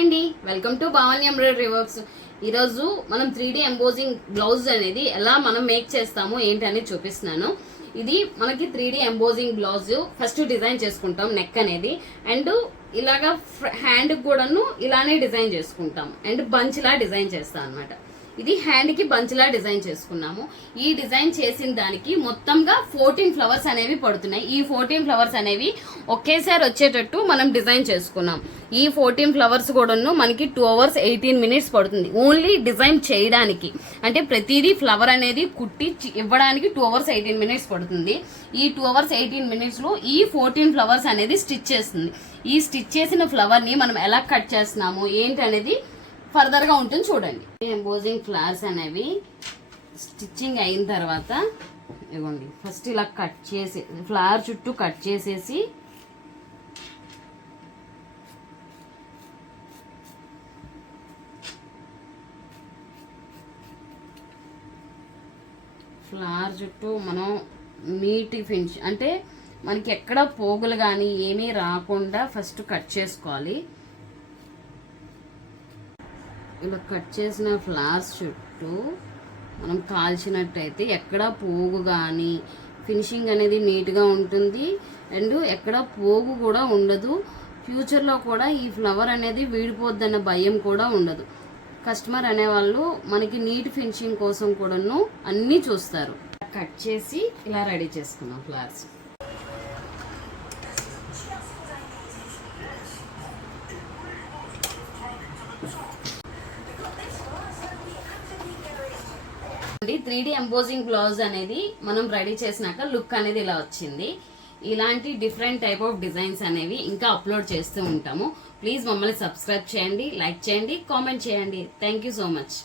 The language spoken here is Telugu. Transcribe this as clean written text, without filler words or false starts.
అండి వెల్కమ్ టు భావని ఎంబ్రాయిడరీ వర్క్స్. ఈరోజు మనం 3D ఎంబోజింగ్ బ్లౌజ్ అనేది ఎలా మనం మేక్ చేస్తామో ఏంటని చూపిస్తున్నాను. ఇది మనకి 3D embossing blouse first design చేసుకుంటాం నెక్ అనేది, అండ్ ఇలాగా హ్యాండ్ కూడాను ఇలానే డిజైన్ చేసుకుంటాం, అండ్ బంచ్ లా డిజైన్ చేస్తాం అనమాట. ఇది హ్యాండ్ కి బంచ్లా డిజైన్ చేసుకున్నాము. ఈ డిజైన్ చేసిన దానికి మొత్తంగా 14 ఫ్లవర్స్ అనేవి పడుతున్నాయి. ఈ 14 ఫ్లవర్స్ అనేవి ఒకేసారి వచ్చేటట్టు మనం డిజైన్ చేసుకున్నాం. ఈ 14 ఫ్లవర్స్ కూడాను మనకి 2 hours 18 minutes పడుతుంది ఓన్లీ డిజైన్ చేయడానికి. అంటే ప్రతిదీ ఫ్లవర్ అనేది కుట్టి ఇవ్వడానికి 2 hours 18 minutes పడుతుంది. ఈ 2 hours 18 minutes లో ఈ 14 ఫ్లవర్స్ అనేది స్టిచ్ చేస్తుంది. ఈ స్టిచ్ చేసిన ఫ్లవర్ ని మనం ఎలా కట్ చేస్తున్నాము ఏంటి అనేది ఫర్దర్ గా ఉంటుంది చూడండి. ఎంబోజింగ్ ఫ్లవర్స్ అనేవి స్టిచ్చింగ్ అయిన తర్వాత ఇవ్వండి, ఫస్ట్ ఇలా కట్ చేసి ఫ్లవర్ చుట్టూ కట్ చేసేసి ఫ్లవర్ చుట్టూ మనం నీట్ ఫినిష్ అంటే మనకి ఎక్కడ పోగులు కానీ ఏమీ రాకుండా ఫస్ట్ కట్ చేసుకోవాలి. ఇలా కట్ చేసిన ఫ్లవర్స్ చుట్టూ మనం కాల్చినట్టయితే ఎక్కడ పోగు కానీ ఫినిషింగ్ అనేది నీట్గా ఉంటుంది, అండ్ ఎక్కడ పోగు కూడా ఉండదు. ఫ్యూచర్లో కూడా ఈ ఫ్లవర్ అనేది వీడిపోద్దన్న భయం కూడా ఉండదు. కస్టమర్ అనేవాళ్ళు మనకి నీట్ ఫినిషింగ్ కోసం కూడాను అన్నీ చూస్తారు. కట్ చేసి ఇలా రెడీ చేసుకున్నాం ఫ్లవర్స్. ఇది 3D ఎంబోజింగ్ బ్లౌజ్ అనేది మనం రెడీ చేసినాక లుక్ అనేది ఇలా వచ్చింది. ఇలాంటి డిఫరెంట్ టైప్ ఆఫ్ డిజైన్స్ అనేవి ఇంకా అప్లోడ్ చేస్తూ ఉంటాము. ప్లీజ్ మమ్మల్ని సబ్స్క్రైబ్ చేయండి, లైక్ చేయండి, కామెంట్ చేయండి. Thank you so much.